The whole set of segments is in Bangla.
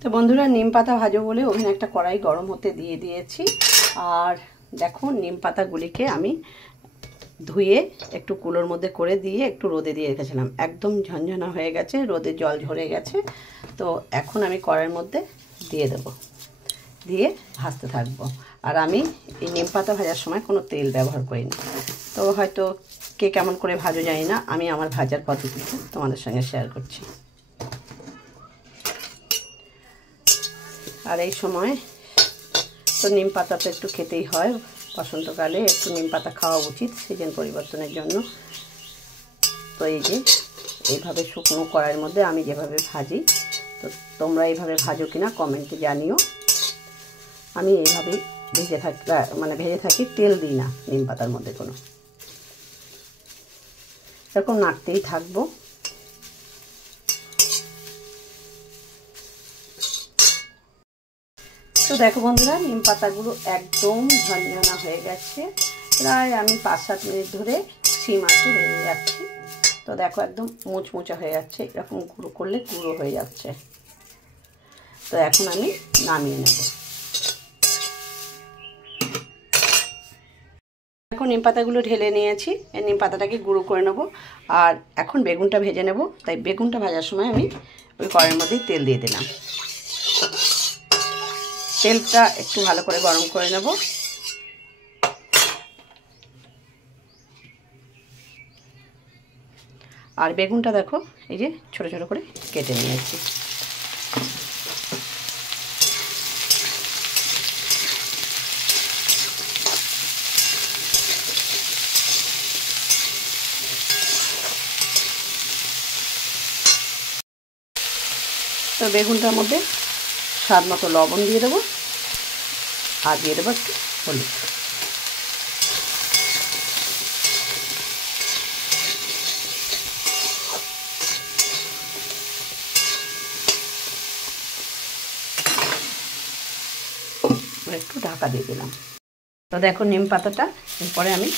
তো বন্ধুরা নিম পাতা ভাজো বলে ওখানে একটা কড়াই গরম হতে দিয়ে দিয়েছি। আর দেখো নিম পাতাগুলিকে আমি ধুয়ে একটু কুলোর মধ্যে করে দিয়ে একটু রোদে দিয়ে রেখেছিলাম, একদম ঝনঝনা হয়ে গেছে, রোদে জল ঝরে গেছে। তো এখন আমি কড়াইয়ের মধ্যে দিয়ে দেবো, দিয়ে ভাজতে থাকবো। আর আমি এই নিম পাতা ভাজার সময় কোনো তেল ব্যবহার করি না। তো হয়তো কে কেমন করে ভাজো জানি না, আমি আমার ভাজার পদ্ধতিটা তোমাদের সঙ্গে শেয়ার করছি। আর এই সময় তো নিম পাতা তো একটু খেতেই হয়, বসন্তকালে একটু নিম পাতা খাওয়া উচিত সিজন পরিবর্তনের জন্য। তো এই যে এইভাবে শুকনো কড়াইয়ের মধ্যে আমি যেভাবে ভাজি, তো তোমরা এইভাবে ভাজো কিনা কমেন্টে জানিও। আমি এইভাবেই ভেজে থাকি, তেল দিই না নিম পাতার মধ্যে কোনো। এরকম নাড়তেই থাকবো। তো দেখো বন্ধুরা, নিম পাতাগুলো একদম ঝনঝনা হয়ে গেছে। প্রায় আমি 5-7 মিনিট ধরে সিম আঁচে ভেজে যাচ্ছি। তো দেখো একদম মুচমুচা হয়ে যাচ্ছে, এরকম গুঁড়ো করলে গুঁড়ো হয়ে যাচ্ছে। তো এখন আমি নামিয়ে নেব। এখন নিম পাতাগুলো ঢেলে নিয়েছি, এই নিম পাতাটাকে গুঁড়ো করে নেব। আর এখন বেগুনটা ভেজে নেব। তাই বেগুনটা ভাজার সময় আমি ওই কড়াইয়ের মধ্যেই তেল দিয়ে দিলাম। তেলটা একটু ভালো করে গরম করে নেব। আর বেগুনটা দেখো এই যে ছোট ছোট করে কেটে নিয়েছি। তো বেগুনটার মধ্যে স্বাদ মতো লবণ দিয়ে দেবো, আর দিয়ে দেবো একটু হলুদ। একটু ঢাকা দিয়ে দিলাম। তো দেখো নিম পাতাটা এরপরে আমি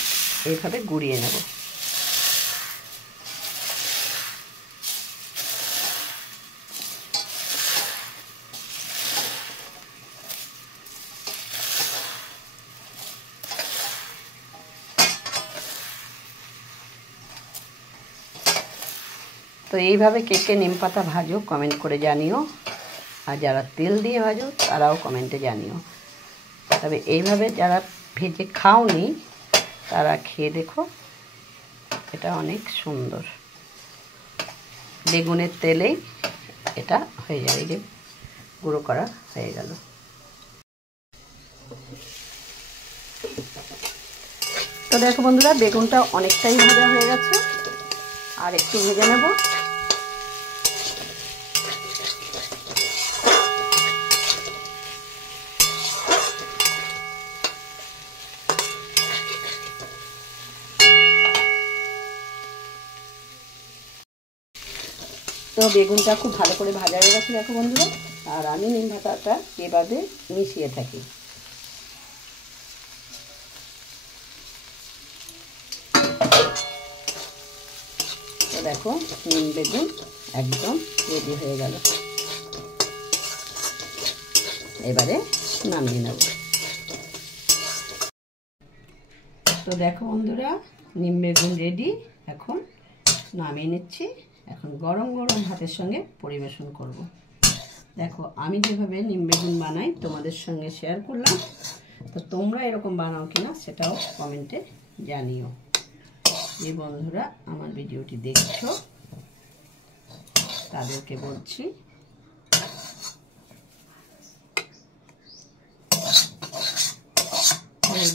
এইভাবে গুঁড়িয়ে নেব। তো এইভাবে কে কে নিম পাতা ভাজো কমেন্ট করে জানিও। আর যারা তেল দিয়ে ভাজো তারাও কমেন্টে জানিও। তবে এইভাবে যারা ভেজে খাওনি তারা খেয়ে দেখো, এটা অনেক সুন্দর। বেগুনের তেলেই এটা হয়ে যাবে, এই যে গুঁড়ো করা হয়ে গেল। তো দেখো বন্ধুরা, বেগুনটা অনেকটাই ভাজা হয়ে গেছে, আর একটু ভেজে নেব। তো বেগুনটা খুব ভালো করে ভাজা হয়ে গেছে দেখো বন্ধুরা। আর আমি নিম পাতাটা এভাবে মিশিয়ে থাকি। তো দেখো নিম বেগুন একদম রেডি হয়ে গেল। এবারে নামিয়ে নেব। তো দেখো বন্ধুরা, নিম বেগুন রেডি। এখন নামিয়ে নিচ্ছি। এখন গরম গরম ভাতের সঙ্গে পরিবেশন করব। দেখো আমি যেভাবে নিম বেগুন বানাই তোমাদের সঙ্গে শেয়ার করলাম। তো তোমরা এরকম বানাও কিনা সেটাও কমেন্টে জানিও। যে বন্ধুরা আমার ভিডিওটি দেখছো তাদেরকে বলছি,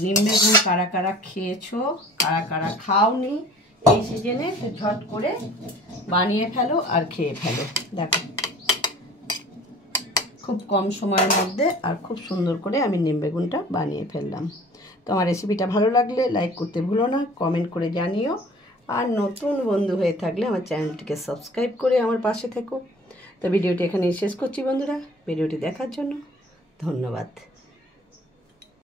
নিম বেগুন কারা কারা খেয়েছো, কারা কারা খাওনি এই সিজনে, তো ঝট করে বানিয়ে ফেলো আর খেয়ে ফেলো। দেখো খুব কম সময়ের মধ্যে আর খুব সুন্দর করে আমি নিম বেগুনটা বানিয়ে ফেললাম। তো আমার রেসিপিটা ভালো লাগলে লাইক করতে ভুলো না, কমেন্ট করে জানিও। আর নতুন বন্ধু হয়ে থাকলে আমার চ্যানেলটিকে সাবস্ক্রাইব করে আমার পাশে থেকো। তো ভিডিওটি এখানেই শেষ করছি বন্ধুরা। ভিডিওটি দেখার জন্য ধন্যবাদ।